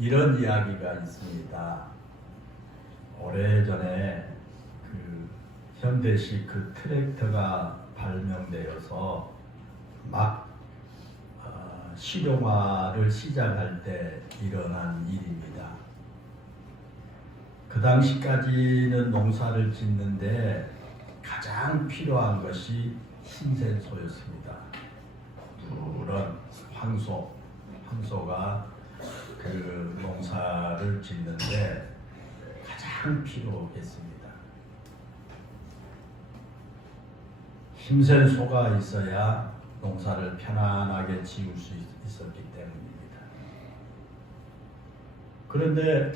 이런 이야기가 있습니다. 오래전에 현대식 트랙터가 발명되어서 막 실용화를 시작할 때 일어난 일입니다. 그 당시까지는 농사를 짓는데 가장 필요한 것이 힘센소였습니다. 그런 황소가 농사를 짓는데 가장 필요했습니다. 힘센 소가 있어야 농사를 편안하게 지을 수 있었기 때문입니다. 그런데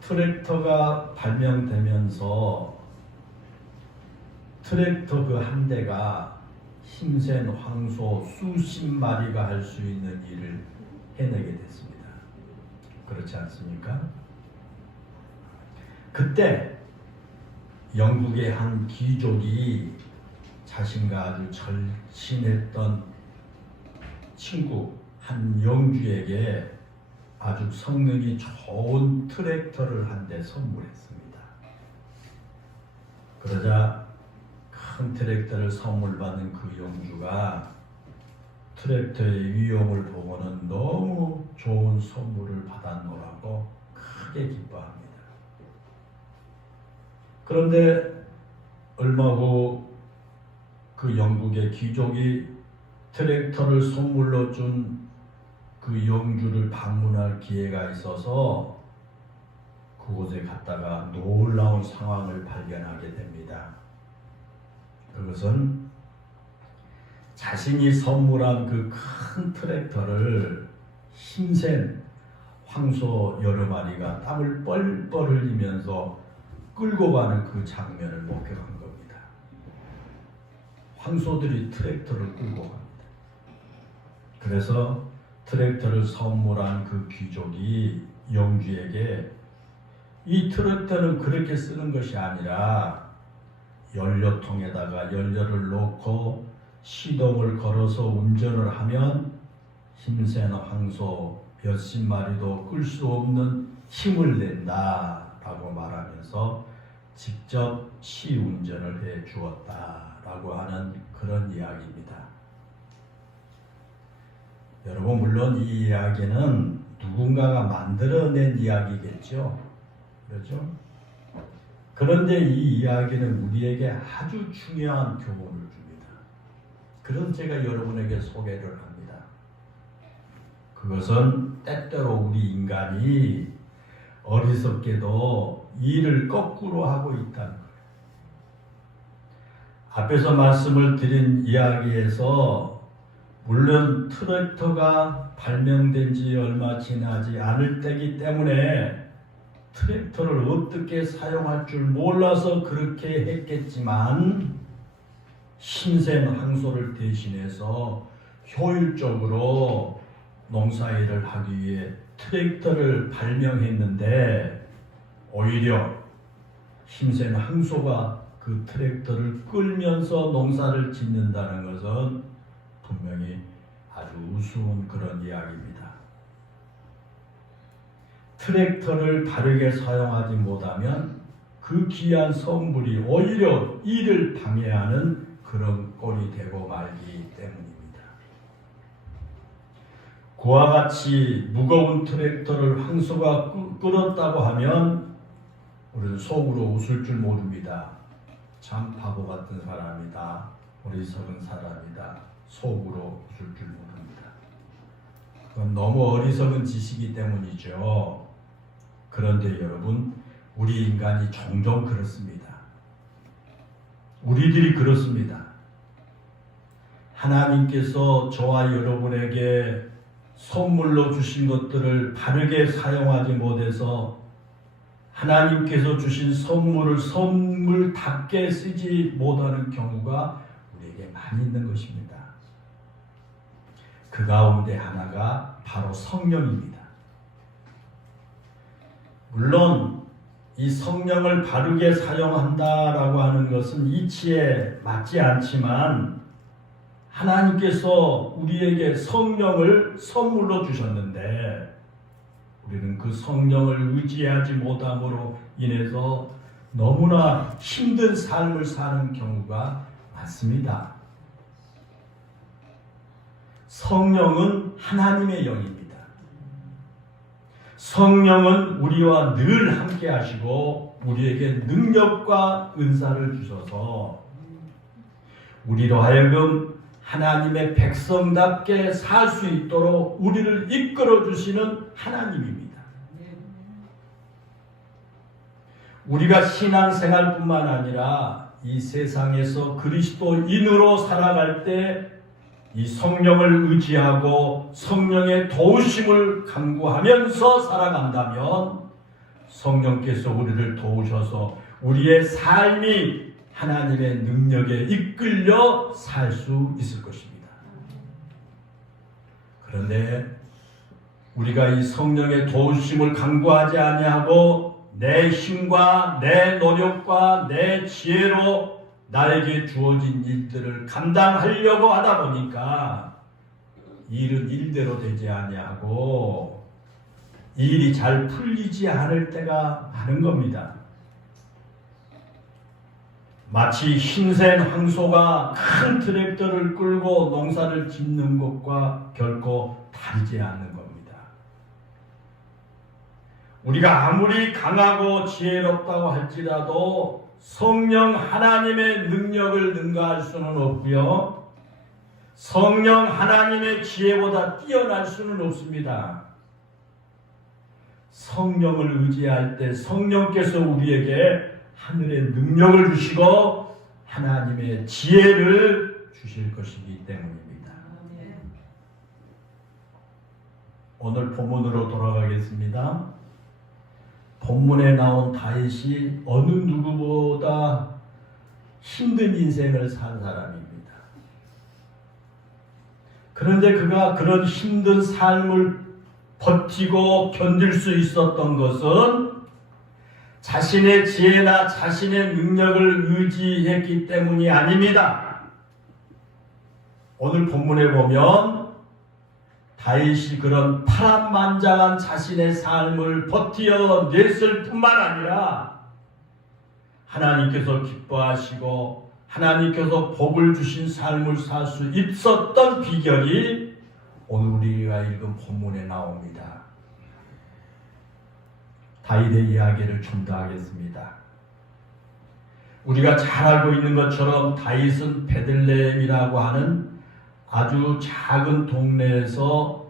트랙터가 발명되면서 트랙터 그 한 대가 힘센 황소 수십 마리가 할 수 있는 일을 해내게 됐습니다. 그렇지 않습니까? 그때 영국의 한 귀족이 자신과 아주 절친했던 친구 한 영주에게 아주 성능이 좋은 트랙터를 한 대 선물했습니다. 그러자 큰 트랙터를 선물 받은 그 영주가 트랙터의 위용을 보고는 너무 좋은 선물을 받았노라고 크게 기뻐합니다. 그런데 얼마 후 그 영국의 귀족이 트랙터를 선물로 준 그 영주를 방문할 기회가 있어서 그곳에 갔다가 놀라운 상황을 발견하게 됩니다. 그것은 자신이 선물한 그 큰 트랙터를 힘센 황소 여러 마리가 땀을 뻘뻘 흘리면서 끌고 가는 그 장면을 목격한 겁니다. 황소들이 트랙터를 끌고 갑니다. 그래서 트랙터를 선물한 그 귀족이 영주에게 이 트랙터는 그렇게 쓰는 것이 아니라 연료통에다가 연료를 넣고 시동을 걸어서 운전을 하면 힘센 황소 몇십 마리도 끌 수 없는 힘을 낸다라고 말하면서 직접 시운전을 해 주었다라고 하는 그런 이야기입니다. 여러분, 물론 이 이야기는 누군가가 만들어낸 이야기겠죠. 그렇죠? 그런데 이 이야기는 우리에게 아주 중요한 교훈을 줍니다. 그래서 제가 여러분에게 소개를 합니다. 그것은 때때로 우리 인간이 어리석게도 일을 거꾸로 하고 있다는 거예요. 앞에서 말씀을 드린 이야기에서 물론 트랙터가 발명된 지 얼마 지나지 않을 때이기 때문에 트랙터를 어떻게 사용할 줄 몰라서 그렇게 했겠지만 힘센 황소를 대신해서 효율적으로 농사일을 하기 위해 트랙터를 발명했는데 오히려 힘센 황소가 그 트랙터를 끌면서 농사를 짓는다는 것은 분명히 아주 우스운 그런 이야기입니다. 트랙터를 바르게 사용하지 못하면 그 귀한 성물이 오히려 일을 방해하는 그런 꼴이 되고 말기 때문입니다. 그와 같이 무거운 트랙터를 황소가 끌었다고 하면 우리는 속으로 웃을 줄 모릅니다. 참 바보 같은 사람이다. 어리석은 사람이다. 속으로 웃을 줄 모릅니다. 그건 너무 어리석은 짓이기 때문이죠. 그런데 여러분, 우리 인간이 종종 그렇습니다. 우리들이 그렇습니다. 하나님께서 저와 여러분에게 선물로 주신 것들을 바르게 사용하지 못해서 하나님께서 주신 선물을 선물답게 쓰지 못하는 경우가 우리에게 많이 있는 것입니다. 그 가운데 하나가 바로 성령입니다. 물론 이 성령을 바르게 사용한다라고 하는 것은 이치에 맞지 않지만 하나님께서 우리에게 성령을 선물로 주셨는데 우리는 그 성령을 의지하지 못함으로 인해서 너무나 힘든 삶을 사는 경우가 많습니다. 성령은 하나님의 영입니다. 성령은 우리와 늘 함께 하시고 우리에게 능력과 은사를 주셔서 우리로 하여금 하나님의 백성답게 살 수 있도록 우리를 이끌어 주시는 하나님입니다. 우리가 신앙생활뿐만 아니라 이 세상에서 그리스도인으로 살아갈 때 이 성령을 의지하고 성령의 도우심을 간구하면서 살아간다면 성령께서 우리를 도우셔서 우리의 삶이 하나님의 능력에 이끌려 살 수 있을 것입니다. 그런데 우리가 이 성령의 도우심을 간구하지 아니하고 내 힘과 내 노력과 내 지혜로 나에게 주어진 일들을 감당하려고 하다 보니까 일은 일대로 되지 아니하고 일이 잘 풀리지 않을 때가 많은 겁니다. 마치 힘센 황소가 큰 트랙터를 끌고 농사를 짓는 것과 결코 다르지 않는 겁니다. 우리가 아무리 강하고 지혜롭다고 할지라도 성령 하나님의 능력을 능가할 수는 없고요. 성령 하나님의 지혜보다 뛰어날 수는 없습니다. 성령을 의지할 때 성령께서 우리에게 하늘의 능력을 주시고 하나님의 지혜를 주실 것이기 때문입니다. 오늘 본문으로 돌아가겠습니다. 본문에 나온 다윗이 어느 누구보다 힘든 인생을 산 사람입니다. 그런데 그가 그런 힘든 삶을 버티고 견딜 수 있었던 것은 자신의 지혜나 자신의 능력을 의지했기 때문이 아닙니다. 오늘 본문에 보면 다윗이 그런 파란만장한 자신의 삶을 버텨냈을 뿐만 아니라 하나님께서 기뻐하시고 하나님께서 복을 주신 삶을 살 수 있었던 비결이 오늘 우리가 읽은 본문에 나옵니다. 다윗의 이야기를 좀 더 하겠습니다. 우리가 잘 알고 있는 것처럼 다윗은 베들레헴이라고 하는 아주 작은 동네에서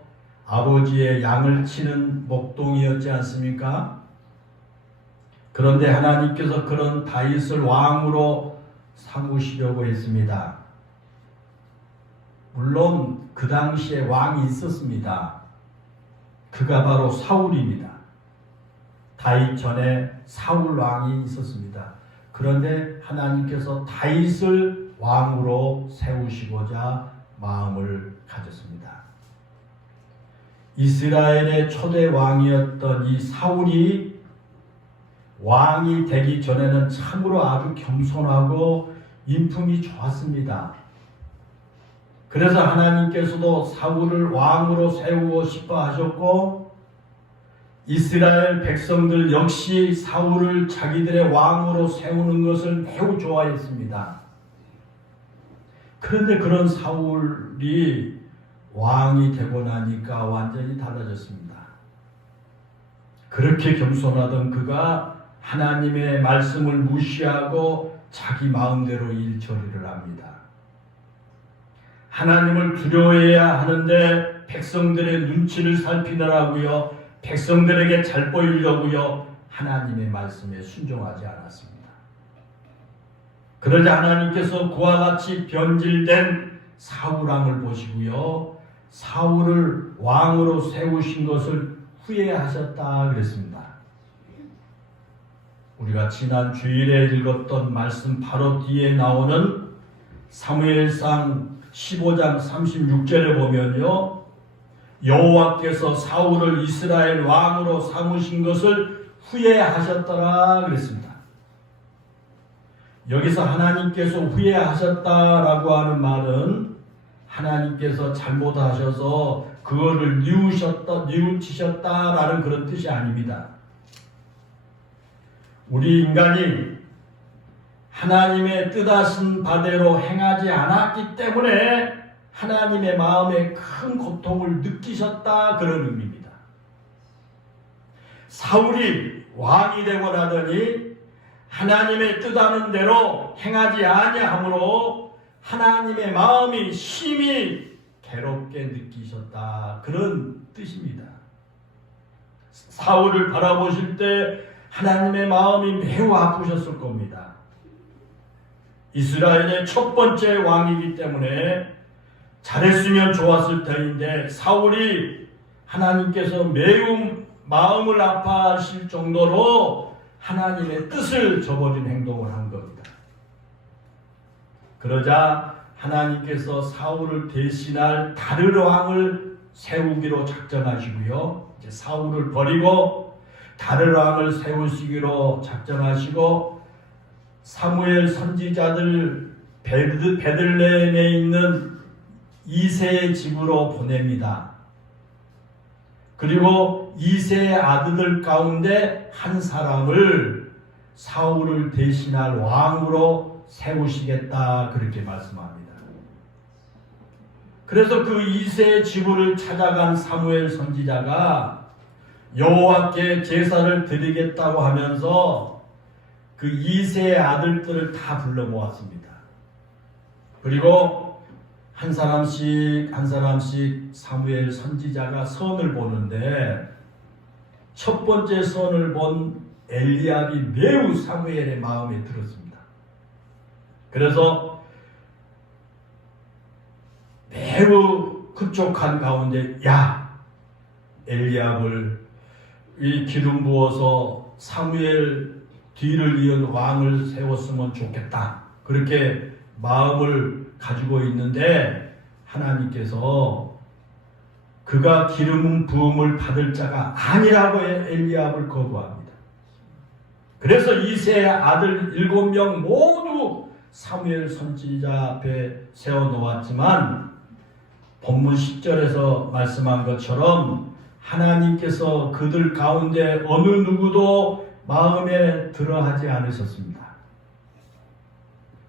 아버지의 양을 치는 목동이었지 않습니까? 그런데 하나님께서 그런 다윗을 왕으로 삼으시려고 했습니다. 물론 그 당시에 왕이 있었습니다. 그가 바로 사울입니다. 다윗 전에 사울 왕이 있었습니다. 그런데 하나님께서 다윗을 왕으로 세우시고자 마음을 가졌습니다. 이스라엘의 초대 왕이었던 이 사울이 왕이 되기 전에는 참으로 아주 겸손하고 인품이 좋았습니다. 그래서 하나님께서도 사울을 왕으로 세우고 싶어 하셨고 이스라엘 백성들 역시 사울을 자기들의 왕으로 세우는 것을 매우 좋아했습니다. 그런데 그런 사울이 왕이 되고 나니까 완전히 달라졌습니다. 그렇게 겸손하던 그가 하나님의 말씀을 무시하고 자기 마음대로 일처리를 합니다. 하나님을 두려워해야 하는데 백성들의 눈치를 살피느라고요, 백성들에게 잘 보이려고요, 하나님의 말씀에 순종하지 않았습니다. 그러자 하나님께서 그와 같이 변질된 사울왕을 보시고요, 사울을 왕으로 세우신 것을 후회하셨다 그랬습니다. 우리가 지난 주일에 읽었던 말씀 바로 뒤에 나오는 사무엘상 15장 36절에 보면요, 여호와께서 사울을 이스라엘 왕으로 삼으신 것을 후회하셨더라 그랬습니다. 여기서 하나님께서 후회하셨다라고 하는 말은 하나님께서 잘못하셔서 그거를 뉘우치셨다라는 그런 뜻이 아닙니다. 우리 인간이 하나님의 뜻하신 바대로 행하지 않았기 때문에 하나님의 마음에 큰 고통을 느끼셨다, 그런 의미입니다. 사울이 왕이 되고 나더니 하나님의 뜻하는 대로 행하지 아니하므로 하나님의 마음이 심히 괴롭게 느끼셨다, 그런 뜻입니다. 사울을 바라보실 때 하나님의 마음이 매우 아프셨을 겁니다. 이스라엘의 첫 번째 왕이기 때문에 잘했으면 좋았을 터인데 사울이 하나님께서 매우 마음을 아파하실 정도로 하나님의 뜻을 저버린 행동을 한 겁니다. 그러자 하나님께서 사울을 대신할 다른 왕을 세우기로 작정하시고요. 이제 사울을 버리고 다른 왕을 세우시기로 작정하시고 사무엘 선지자들 베들레헴에 있는 이새의 집으로 보냅니다. 그리고 이새의 아들들 가운데 한 사람을 사울을 대신할 왕으로 세우시겠다, 그렇게 말씀합니다. 그래서 그 이새의 집을 찾아간 사무엘 선지자가 여호와께 제사를 드리겠다고 하면서 그 이새의 아들들을 다 불러 모았습니다. 그리고 한 사람씩 사무엘 선지자가 선을 보는데 첫 번째 선을 본 엘리압이 매우 사무엘의 마음에 들었습니다. 그래서 매우 급족한 가운데 엘리압을 이 기름 부어서 사무엘 뒤를 이은 왕을 세웠으면 좋겠다, 그렇게 마음을 가지고 있는데 하나님께서 그가 기름 부음을 받을 자가 아니라고 엘리압을 거부합니다. 그래서 이새의 아들 7명 모두 사무엘 선지자 앞에 세워놓았지만 본문 10절에서 말씀한 것처럼 하나님께서 그들 가운데 어느 누구도 마음에 들어하지 않으셨습니다.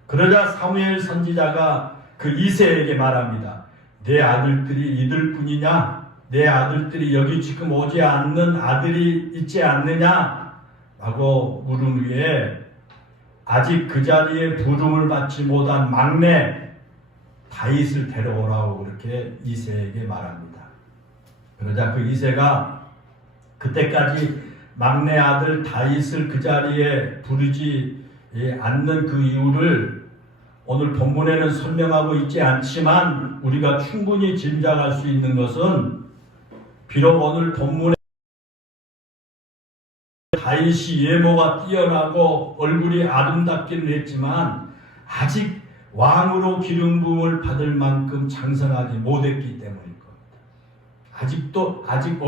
그러자 사무엘 선지자가 그 이새에게 말합니다. 내 아들들이 이들 뿐이냐? 내 아들들이 여기 지금 오지 않는 아들이 있지 않느냐? 라고 물은 후에 아직 그 자리에 부름을 받지 못한 막내 다윗을 데려오라고 그렇게 이새에게 말합니다. 그러자 그 이새가 그때까지 막내 아들 다윗을 그 자리에 부르지 않는 그 이유를 오늘 본문에는 설명하고 있지 않지만 우리가 충분히 짐작할 수 있는 것은 비록 오늘 본문에 다윗이 외모가 뛰어나고 얼굴이 아름답기는 했지만 아직 왕으로 기름 부음을 받을 만큼 장성하지 못했기 때문일 겁니다. 아직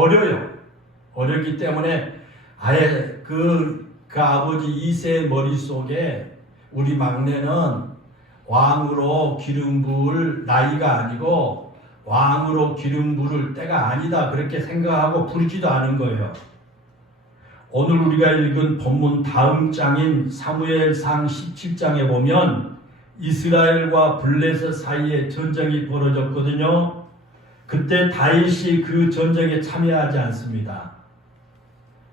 어렸기 때문에 아예 그 아버지 이새의 머릿속에 우리 막내는 왕으로 기름 부을 나이가 아니고 왕으로 기름 부를 때가 아니다, 그렇게 생각하고 부르지도 않은 거예요. 오늘 우리가 읽은 본문 다음 장인 사무엘상 17장에 보면 이스라엘과 블레셋 사이에 전쟁이 벌어졌거든요. 그때 다윗이 그 전쟁에 참여하지 않습니다.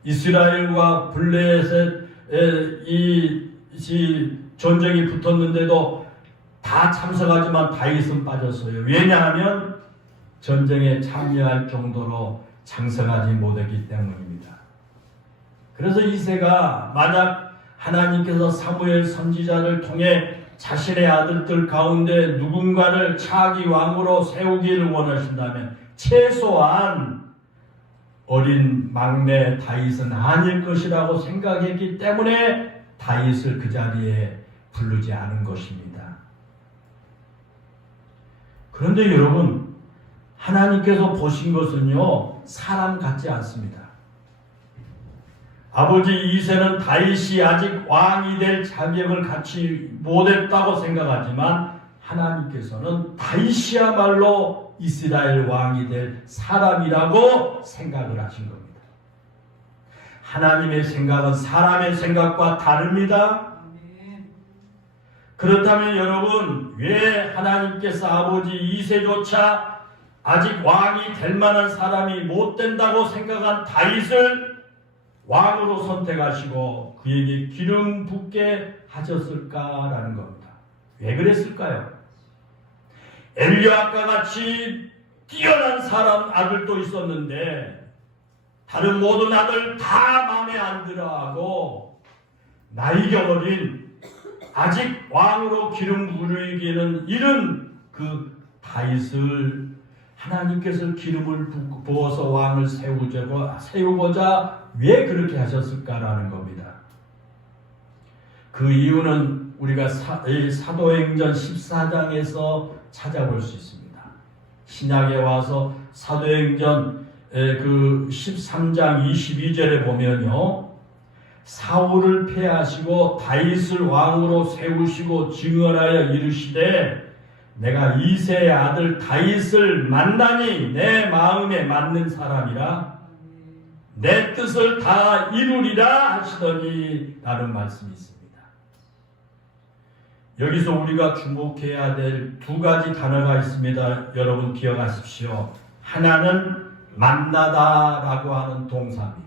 이스라엘과 블레셋의 이 전쟁이 붙었는데도 다 참석하지만 다윗은 빠졌어요. 왜냐하면 전쟁에 참여할 정도로 장성하지 못했기 때문입니다. 그래서 이새가 만약 하나님께서 사무엘 선지자를 통해 자신의 아들들 가운데 누군가를 차기 왕으로 세우기를 원하신다면 최소한 어린 막내 다윗은 아닐 것이라고 생각했기 때문에 다윗을 그 자리에 부르지 않은 것입니다. 그런데 여러분, 하나님께서 보신 것은요, 사람 같지 않습니다. 아버지 이새는 다윗이 아직 왕이 될 자격을 갖지 못했다고 생각하지만 하나님께서는 다윗이야말로 이스라엘 왕이 될 사람이라고 생각을 하신 겁니다. 하나님의 생각은 사람의 생각과 다릅니다. 그렇다면 여러분, 왜 하나님께서 아버지 이새조차 아직 왕이 될 만한 사람이 못 된다고 생각한 다윗을 왕으로 선택하시고 그에게 기름 붓게 하셨을까라는 겁니다. 왜 그랬을까요? 엘리야과 같이 뛰어난 사람 아들도 있었는데 다른 모든 아들 다 마음에 안 들어하고 나이가 어린 아직 왕으로 기름 부르기에는 이른 그 다윗을 하나님께서 기름을 부어서 왕을 세우고자 왜 그렇게 하셨을까라는 겁니다. 그 이유는 우리가 사도행전 14장에서 찾아볼 수 있습니다. 신약에 와서 사도행전 그 13장 22절에 보면요, 사울을 패하시고 다윗을 왕으로 세우시고 증언하여 이르시되 내가 이새의 아들 다윗을 만나니 내 마음에 맞는 사람이라 내 뜻을 다 이루리라 하시더니 라는 말씀이 있습니다. 여기서 우리가 주목해야 될 두 가지 단어가 있습니다. 여러분 기억하십시오. 하나는 만나다라고 하는 동사입니다.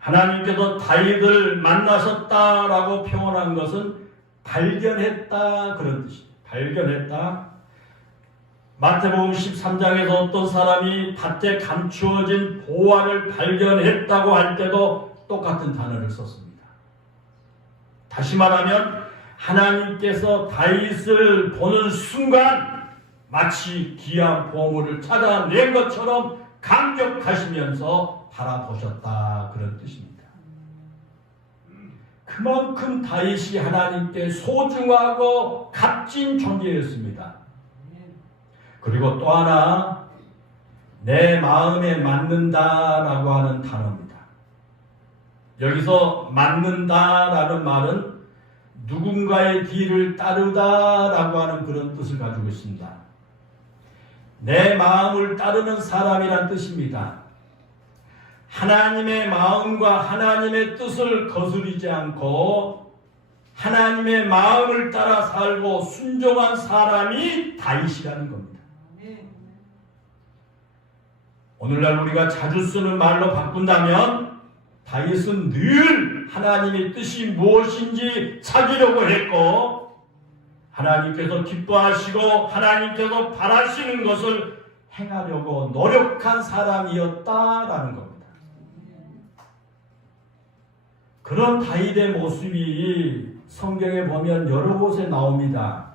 하나님께서 다윗을 만나셨다라고 표현한 것은 발견했다 그런 뜻입니다. 발견했다. 마태복음 13장에서 어떤 사람이 밭에 감추어진 보화를 발견했다고 할 때도 똑같은 단어를 썼습니다. 다시 말하면 하나님께서 다윗을 보는 순간 마치 귀한 보물을 찾아낸 것처럼 감격하시면서 바라보셨다 그런 뜻입니다. 그만큼 다윗이 하나님께 소중하고 값진 존재였습니다. 그리고 또 하나 내 마음에 맞는다라고 하는 단어입니다. 여기서 맞는다라는 말은 누군가의 뒤를 따르다라고 하는 그런 뜻을 가지고 있습니다. 내 마음을 따르는 사람이란 뜻입니다. 하나님의 마음과 하나님의 뜻을 거스르지 않고 하나님의 마음을 따라 살고 순종한 사람이 다윗이라는 겁니다. 오늘날 우리가 자주 쓰는 말로 바꾼다면 다윗은 늘 하나님의 뜻이 무엇인지 찾으려고 했고 하나님께서 기뻐하시고 하나님께서 바라시는 것을 행하려고 노력한 사람이었다라는 겁니다. 그런 다윗의 모습이 성경에 보면 여러 곳에 나옵니다.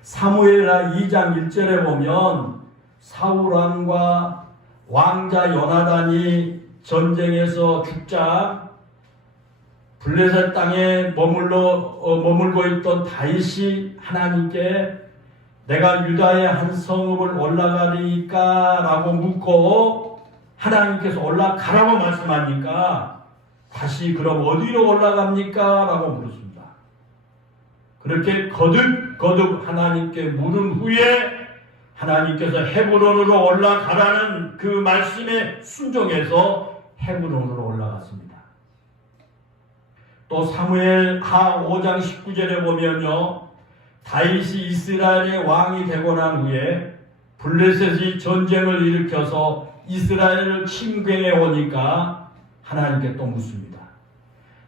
사무엘하 2장 1절에 보면 사울왕과 왕자 요나단이 전쟁에서 죽자 블레셋 땅에 머물고 있던 다윗이 하나님께 내가 유다의 한 성읍을 올라가리까 라고 묻고 하나님께서 올라가라고 말씀하니까 다시 그럼 어디로 올라갑니까? 라고 물었습니다. 그렇게 거듭 하나님께 물은 후에 하나님께서 헤브론으로 올라가라는 그 말씀에 순종해서 헤브론으로 올라갔습니다. 또 사무엘하 5장 19절에 보면요, 다윗이 이스라엘의 왕이 되고 난 후에 블레셋이 전쟁을 일으켜서 이스라엘을 침공해 오니까 하나님께 또 묻습니다.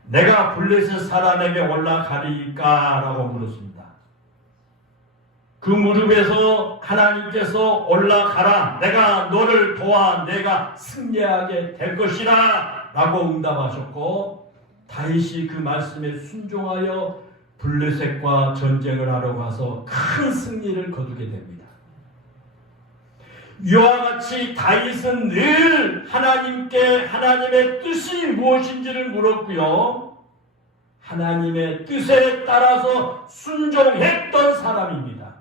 내가 블레셋 사람에게 올라가리까? 라고 물었습니다. 그 무릎에서 하나님께서 올라가라. 내가 너를 도와 내가 승리하게 될 것이라 라고 응답하셨고 다윗이 그 말씀에 순종하여 블레셋과 전쟁을 하러 가서 큰 승리를 거두게 됩니다. 이와 같이 다윗은 늘 하나님께 하나님의 뜻이 무엇인지를 물었고요. 하나님의 뜻에 따라서 순종했던 사람입니다.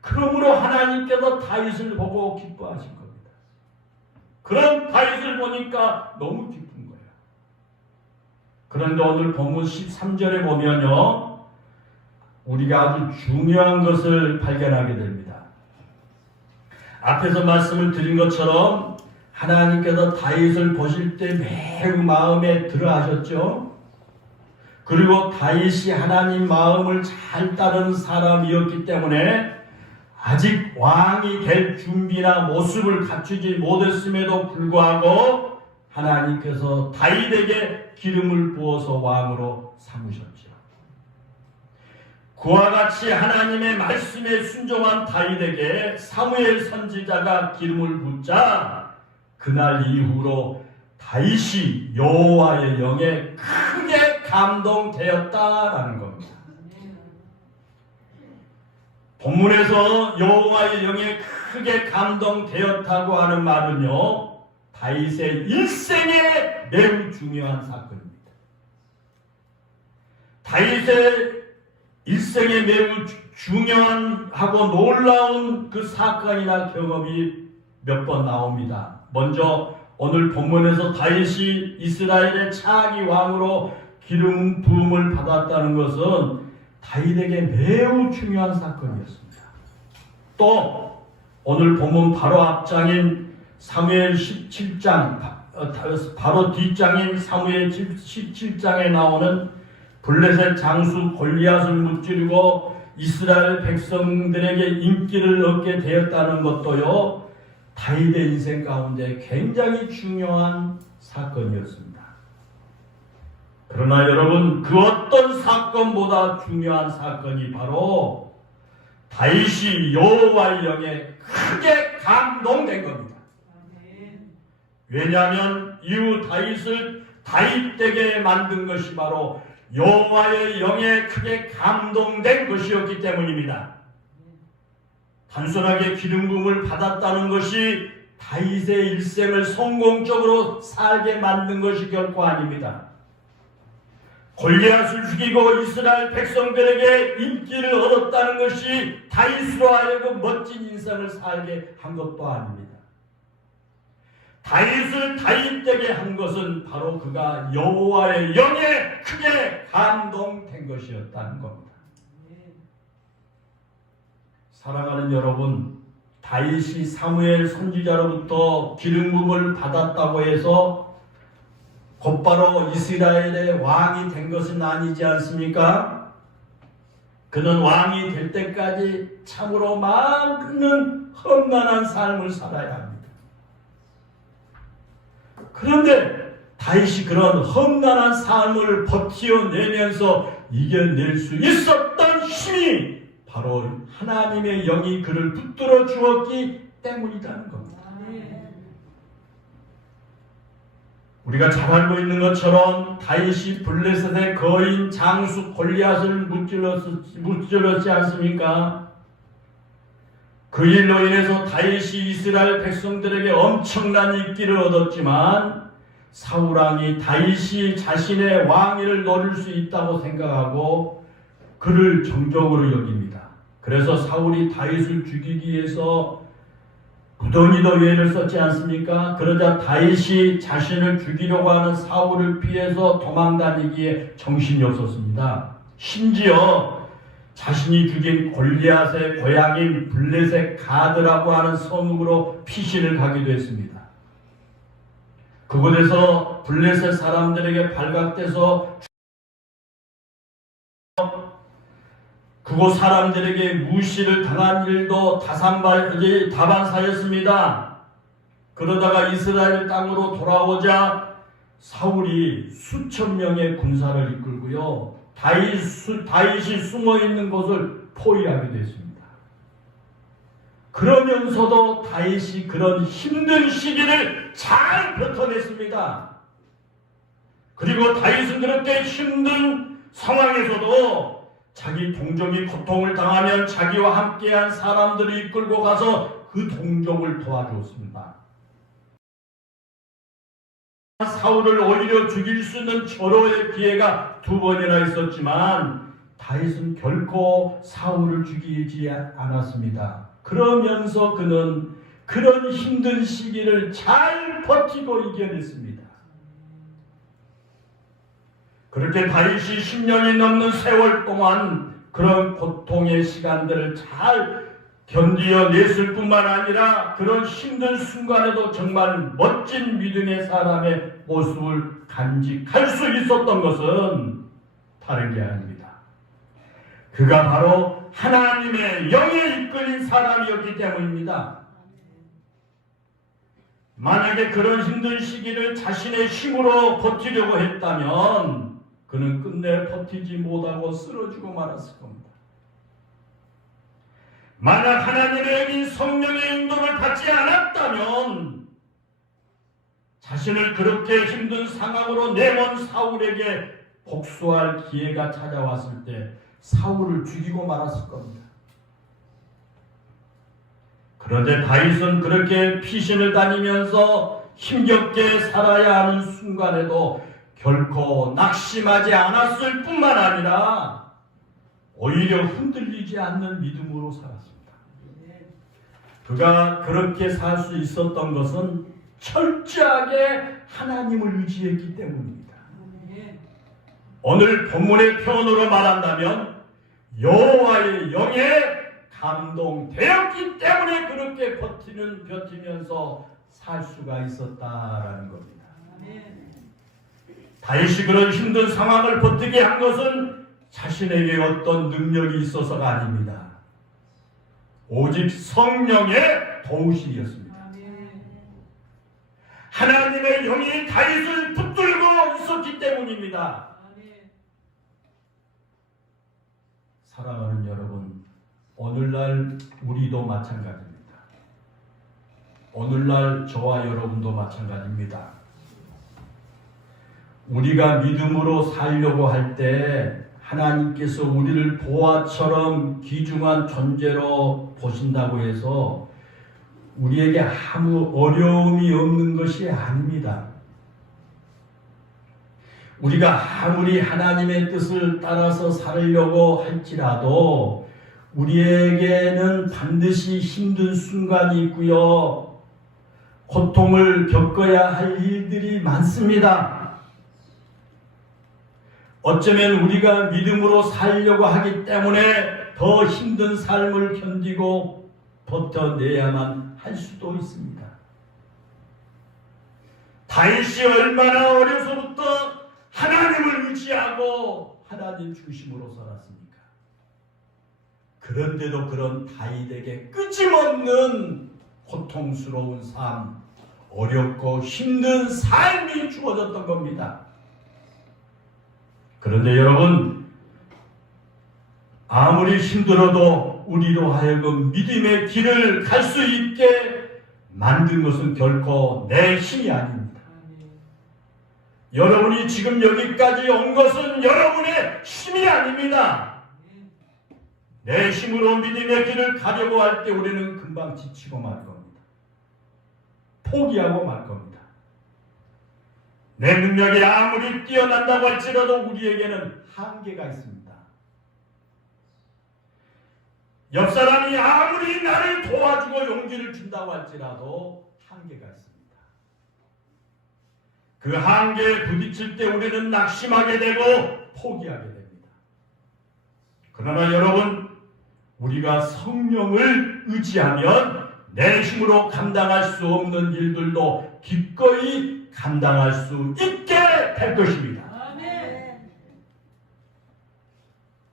그러므로 하나님께서 다윗을 보고 기뻐하신 겁니다. 그런 다윗을 보니까 너무 기쁜 거예요. 그런데 오늘 본문 13절에 보면요, 우리가 아주 중요한 것을 발견하게 됩니다. 앞에서 말씀을 드린 것처럼 하나님께서 다윗을 보실 때 매우 마음에 들어 하셨죠. 그리고 다윗이 하나님 마음을 잘 따르는 사람이었기 때문에 아직 왕이 될 준비나 모습을 갖추지 못했음에도 불구하고 하나님께서 다윗에게 기름을 부어서 왕으로 삼으셨죠. 그와 같이 하나님의 말씀에 순종한 다윗에게 사무엘 선지자가 기름을 붓자 그날 이후로 다윗이 여호와의 영에 크게 감동되었다라는 겁니다. 본문에서 여호와의 영에 크게 감동되었다고 하는 말은요, 다윗의 일생에 매우 중요한 사건입니다. 다윗의 일생에 매우 중요한 하고 놀라운 그 사건이나 경험이 몇 번 나옵니다. 먼저 오늘 본문에서 다윗이 이스라엘의 차기 왕으로 기름 부음을 받았다는 것은 다윗에게 매우 중요한 사건이었습니다. 또 오늘 본문 바로 앞장인 사무엘 17장, 바로 뒷장인 사무엘 17장에 나오는 블레셋 장수 골리앗을 무찌르고 이스라엘 백성들에게 인기를 얻게 되었다는 것도요, 다윗의 인생 가운데 굉장히 중요한 사건이었습니다. 그러나 여러분, 그 어떤 사건보다 중요한 사건이 바로 다윗이 여호와의 영에 크게 감동된 겁니다. 왜냐하면 이후 다윗을 다윗되게 만든 것이 바로 여호와의 영에 크게 감동된 것이었기 때문입니다. 단순하게 기름 부음을 받았다는 것이 다윗의 일생을 성공적으로 살게 만든 것이 결코 아닙니다. 골리앗을 죽이고 이스라엘 백성들에게 인기를 얻었다는 것이 다윗으로 하여금 멋진 인생을 살게 한 것도 아닙니다. 다윗을 다윗되게 한 것은 바로 그가 여호와의 영에 크게 감동된 것이었다는 겁니다. 사랑하는 여러분, 다윗이 사무엘 선지자로부터 기름 부음을 받았다고 해서 곧바로 이스라엘의 왕이 된 것은 아니지 않습니까? 그는 왕이 될 때까지 참으로 많은 험난한 삶을 살아야 합니다. 그런데 다윗이 그런 험난한 삶을 버텨내면서 이겨낼 수 있었던 힘이 바로 하나님의 영이 그를 붙들어 주었기 때문이라는 겁니다. 우리가 잘 알고 있는 것처럼 다윗이 블레셋의 거인 장수 골리앗을 무찔렀지 않습니까? 그 일로 인해서 다윗이 이스라엘 백성들에게 엄청난 인기를 얻었지만 사울왕이 다윗이 자신의 왕위를 노릴 수 있다고 생각하고 그를 정적으로 여깁니다. 그래서 사울이 다윗을 죽이기 위해서 무더기더위를 썼지 않습니까? 그러자 다윗이 자신을 죽이려고 하는 사울을 피해서 도망다니기에 정신이 없었습니다. 심지어 자신이 죽인 골리앗의 고향인 블레셋 가드라고 하는 성읍으로 피신을 가기도 했습니다. 그곳에서 블레셋 사람들에게 발각돼서 그곳 사람들에게 무시를 당한 일도 다반사였습니다. 그러다가 이스라엘 땅으로 돌아오자 사울이 수천 명의 군사를 이끌고요, 다윗이 숨어있는 곳을 포위하게 됐습니다. 그러면서도 다윗이 그런 힘든 시기를 잘 버텨냈습니다. 그리고 다윗은 그렇게 힘든 상황에서도 자기 동족이 고통을 당하면 자기와 함께한 사람들을 이끌고 가서 그 동족을 도와주었습니다. 사울을 오히려 죽일 수 있는 절호의 기회가 2번이나 있었지만 다윗은 결코 사울을 죽이지 않았습니다. 그러면서 그는 그런 힘든 시기를 잘 버티고 이겨냈습니다. 그렇게 다윗이 10년이 넘는 세월 동안 그런 고통의 시간들을 잘 견디어냈을 뿐만 아니라 그런 힘든 순간에도 정말 멋진 믿음의 사람의 모습을 간직할 수 있었던 것은 다른 게 아닙니다. 그가 바로 하나님의 영에 이끌린 사람이었기 때문입니다. 만약에 그런 힘든 시기를 자신의 힘으로 버티려고 했다면 그는 끝내 버티지 못하고 쓰러지고 말았을 겁니다. 만약 하나님의 영인 성령의 인도를 받지 않았다면 자신을 그렇게 힘든 상황으로 내몬 사울에게 복수할 기회가 찾아왔을 때 사울을 죽이고 말았을 겁니다. 그런데 다윗은 그렇게 피신을 다니면서 힘겹게 살아야 하는 순간에도 결코 낙심하지 않았을 뿐만 아니라 오히려 흔들리지 않는 믿음으로 살았습니다. 그가 그렇게 살 수 있었던 것은 철저하게 하나님을 의지했기 때문입니다. 오늘 본문의 표현으로 말한다면 여호와의 영에 감동되었기 때문에 그렇게 버티면서 살 수가 있었다라는 겁니다. 다윗이 그런 힘든 상황을 버티게 한 것은 자신에게 어떤 능력이 있어서가 아닙니다. 오직 성령의 도우심이었습니다. 하나님의 영이 다윗을 붙들고 있었기 때문입니다. 사랑하는 여러분, 오늘날 우리도 마찬가지입니다. 오늘날 저와 여러분도 마찬가지입니다. 우리가 믿음으로 살려고 할 때 하나님께서 우리를 보화처럼 귀중한 존재로 보신다고 해서 우리에게 아무 어려움이 없는 것이 아닙니다. 우리가 아무리 하나님의 뜻을 따라서 살려고 할지라도 우리에게는 반드시 힘든 순간이 있고요. 고통을 겪어야 할 일들이 많습니다. 어쩌면 우리가 믿음으로 살려고 하기 때문에 더 힘든 삶을 견디고 버텨내야만 할 수도 있습니다. 다윗이 얼마나 어려서부터 하나님을 의지하고 하나님 중심으로 살았습니까? 그런데도 그런 다윗에게 끊임없는 고통스러운 삶, 어렵고 힘든 삶이 주어졌던 겁니다. 그런데 여러분, 아무리 힘들어도 우리로 하여금 믿음의 길을 갈 수 있게 만든 것은 결코 내 힘이 아닙니다. 여러분이 지금 여기까지 온 것은 여러분의 힘이 아닙니다. 내 힘으로 믿음의 길을 가려고 할 때 우리는 금방 지치고 말 겁니다. 포기하고 말 겁니다. 내 능력이 아무리 뛰어난다고 할지라도 우리에게는 한계가 있습니다. 옆 사람이 아무리 나를 도와주고 용기를 준다고 할지라도 한계가 있습니다. 그 한계에 부딪힐 때 우리는 낙심하게 되고 포기하게 됩니다. 그러나 여러분, 우리가 성령을 의지하면 내 힘으로 감당할 수 없는 일들도 기꺼이 감당할 수 있게 될 것입니다.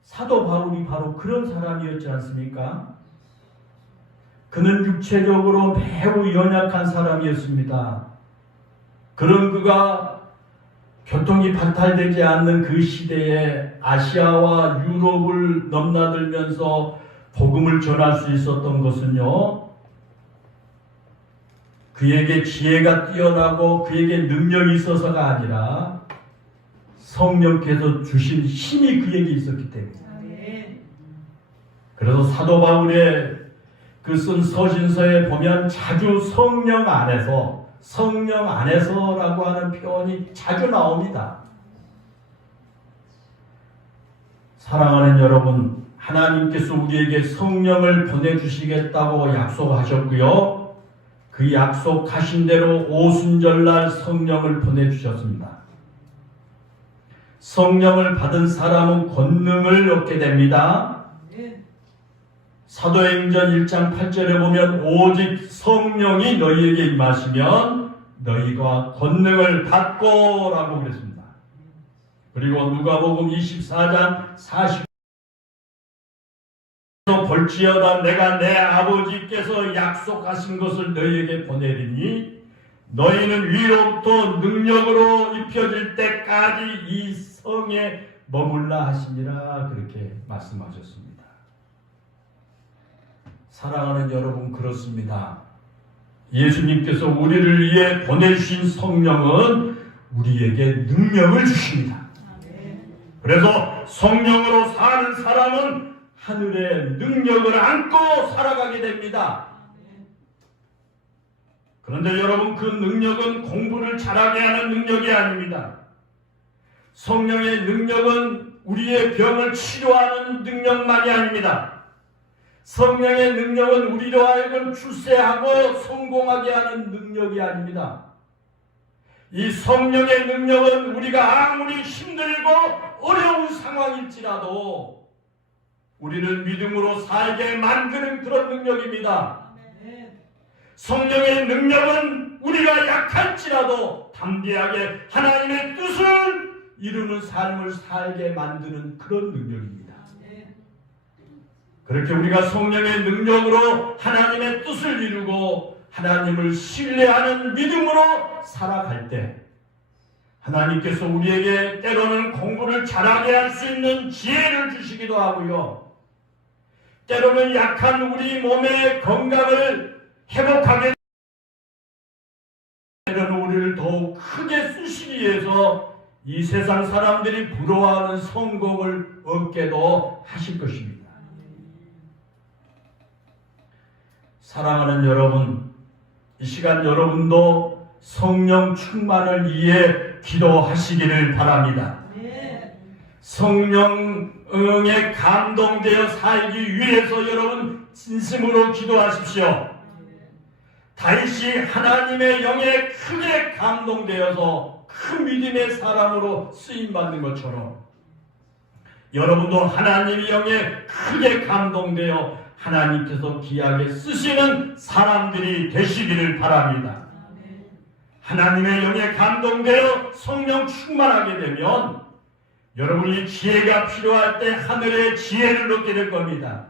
사도 바울이 바로 그런 사람이었지 않습니까? 그는 육체적으로 매우 연약한 사람이었습니다. 그런 그가 교통이 발달되지 않는 그 시대에 아시아와 유럽을 넘나들면서 복음을 전할 수 있었던 것은요, 그에게 지혜가 뛰어나고 그에게 능력이 있어서가 아니라 성령께서 주신 힘이 그에게 있었기 때문입니다. 그래서 사도 바울의 그 쓴 서신서에 보면 자주 성령 안에서라고 하는 표현이 자주 나옵니다. 사랑하는 여러분, 하나님께서 우리에게 성령을 보내주시겠다고 약속하셨고요. 그 약속하신 대로 오순절날 성령을 보내주셨습니다. 성령을 받은 사람은 권능을 얻게 됩니다. 사도행전 1장 8절에 보면 오직 성령이 너희에게 임하시면 너희가 권능을 받고 라고 그랬습니다. 그리고 누가복음 24장 40 볼지어다 내가 내 아버지께서 약속하신 것을 너희에게 보내리니 너희는 위로부터 능력으로 입혀질 때까지 이 성에 머물라 하시니라 그렇게 말씀하셨습니다. 사랑하는 여러분, 그렇습니다. 예수님께서 우리를 위해 보내주신 성령은 우리에게 능력을 주십니다. 그래서 성령으로 사는 사람은 하늘의 능력을 안고 살아가게 됩니다. 그런데 여러분, 그 능력은 공부를 잘하게 하는 능력이 아닙니다. 성령의 능력은 우리의 병을 치료하는 능력만이 아닙니다. 성령의 능력은 우리로 하여금 출세하고 성공하게 하는 능력이 아닙니다. 이 성령의 능력은 우리가 아무리 힘들고 어려운 상황일지라도 우리를 믿음으로 살게 만드는 그런 능력입니다. 성령의 능력은 우리가 약할지라도 담대하게 하나님의 뜻을 이루는 삶을 살게 만드는 그런 능력입니다. 그렇게 우리가 성령의 능력으로 하나님의 뜻을 이루고 하나님을 신뢰하는 믿음으로 살아갈 때 하나님께서 우리에게 때로는 공부를 잘하게 할 수 있는 지혜를 주시기도 하고요. 때로는 약한 우리 몸의 건강을 회복하게 때로는 우리를 더욱 크게 쓰시기 위해서 이 세상 사람들이 부러워하는 성공을 얻게도 하실 것입니다. 사랑하는 여러분, 이 시간 여러분도 성령 충만을 위해 기도하시기를 바랍니다. 성령에 감동되어 살기 위해서 여러분 진심으로 기도하십시오. 다윗이 하나님의 영에 크게 감동되어서 큰 믿음의 사람으로 쓰임받는 것처럼 여러분도 하나님의 영에 크게 감동되어 하나님께서 귀하게 쓰시는 사람들이 되시기를 바랍니다. 하나님의 영에 감동되어 성령 충만하게 되면 여러분이 지혜가 필요할 때 하늘의 지혜를 얻게 될 겁니다.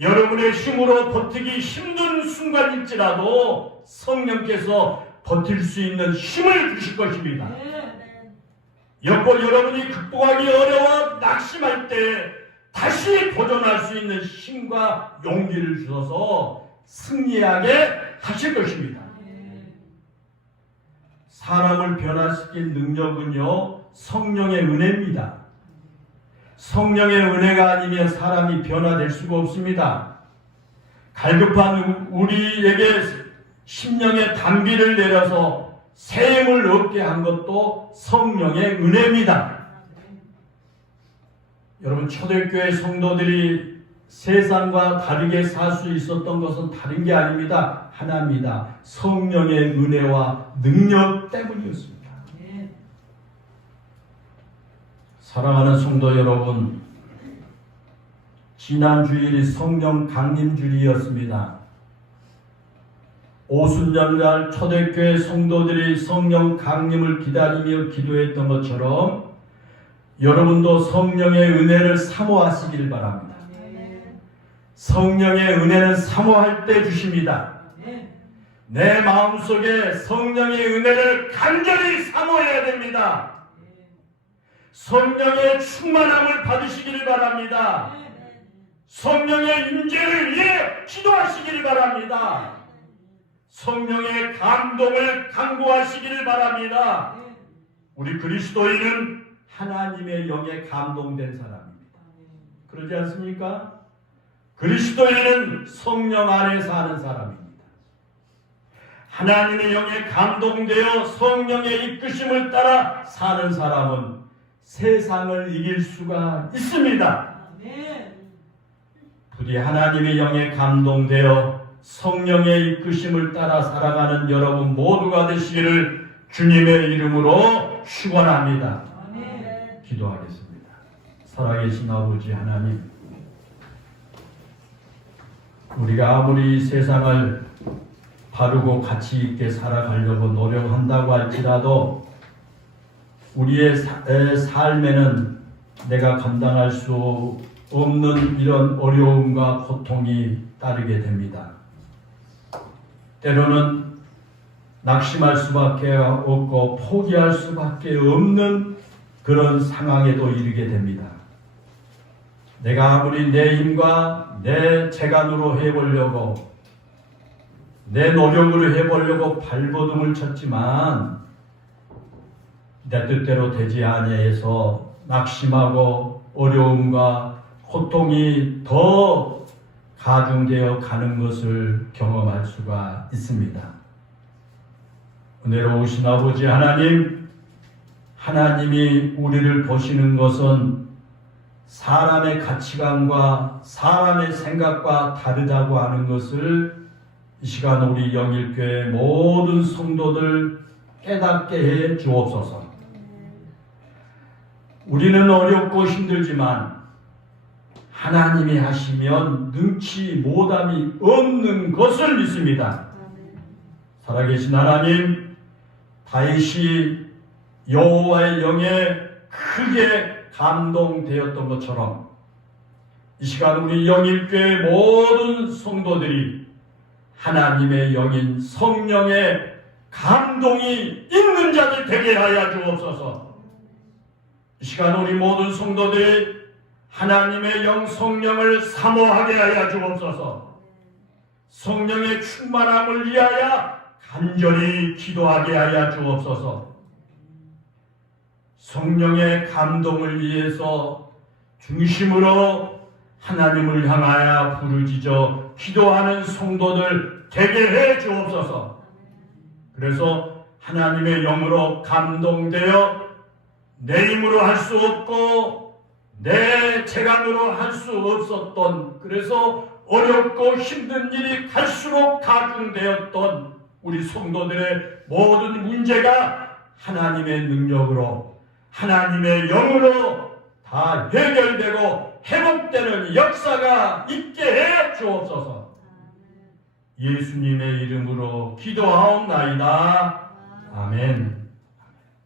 여러분의 힘으로 버티기 힘든 순간일지라도 성령께서 버틸 수 있는 힘을 주실 것입니다. 여러분이 극복하기 어려워 낙심할 때 다시 도전할 수 있는 힘과 용기를 주셔서 승리하게 하실 것입니다. 사람을 변화시킬 능력은요, 성령의 은혜입니다. 성령의 은혜가 아니면 사람이 변화될 수가 없습니다. 갈급한 우리에게 심령의 단비를 내려서 새 힘을 얻게 한 것도 성령의 은혜입니다. 여러분, 초대교회 성도들이 세상과 다르게 살 수 있었던 것은 다른 게 아닙니다. 하나입니다. 성령의 은혜와 능력 때문이었습니다. 사랑하는 성도 여러분, 지난 주일이 성령 강림 주일이었습니다. 오순절날 초대교회 성도들이 성령 강림을 기다리며 기도했던 것처럼 여러분도 성령의 은혜를 사모하시길 바랍니다. 성령의 은혜는 사모할 때 주십니다. 내 마음속에 성령의 은혜를 간절히 사모해야 됩니다. 성령의 충만함을 받으시기를 바랍니다. 성령의 임재를 위해 기도하시기를 바랍니다. 성령의 감동을 간구하시기를 바랍니다. 우리 그리스도인은 하나님의 영에 감동된 사람입니다. 그러지 않습니까? 그리스도인은 성령 안에 사는 사람입니다. 하나님의 영에 감동되어 성령의 이끄심을 따라 사는 사람은 세상을 이길 수가 있습니다. 부디 하나님의 영에 감동되어 성령의 이끄심을 따라 살아가는 여러분 모두가 되시기를 주님의 이름으로 축원합니다. 기도하겠습니다. 살아계신 아버지 하나님, 우리가 아무리 이 세상을 바르고 가치 있게 살아가려고 노력한다고 할지라도 우리의 삶에는 내가 감당할 수 없는 이런 어려움과 고통이 따르게 됩니다. 때로는 낙심할 수밖에 없고 포기할 수밖에 없는 그런 상황에도 이르게 됩니다. 내가 아무리 내 힘과 내 재간으로 해보려고, 내 노력으로 해보려고 발버둥을 쳤지만 내 뜻대로 되지 아니해서 낙심하고 어려움과 고통이 더 가중되어 가는 것을 경험할 수가 있습니다. 은혜로우신 아버지 하나님, 하나님이 우리를 보시는 것은 사람의 가치관과 사람의 생각과 다르다고 하는 것을 이 시간 우리 영일교회 모든 성도들 깨닫게 해 주옵소서. 우리는 어렵고 힘들지만 하나님이 하시면 능치 못함이 없는 것을 믿습니다. 살아계신 하나님, 다윗이 여호와의 영에 크게 감동되었던 것처럼 이 시간 우리 영일교회 모든 성도들이 하나님의 영인 성령의 감동이 있는 자들 되게 하여 주옵소서. 이 시간 우리 모든 성도들이 하나님의 영 성령을 사모하게 하여 주옵소서. 성령의 충만함을 위하여 간절히 기도하게 하여 주옵소서. 성령의 감동을 위해서 중심으로 하나님을 향하여 부르짖어 기도하는 성도들 되게 해 주옵소서. 그래서 하나님의 영으로 감동되어 내 힘으로 할 수 없고 내 재간으로 할 수 없었던, 그래서 어렵고 힘든 일이 갈수록 가중되었던 우리 성도들의 모든 문제가 하나님의 능력으로, 하나님의 영으로 다 해결되고 회복되는 역사가 있게 해 주옵소서. 예수님의 이름으로 기도하옵나이다. 아멘.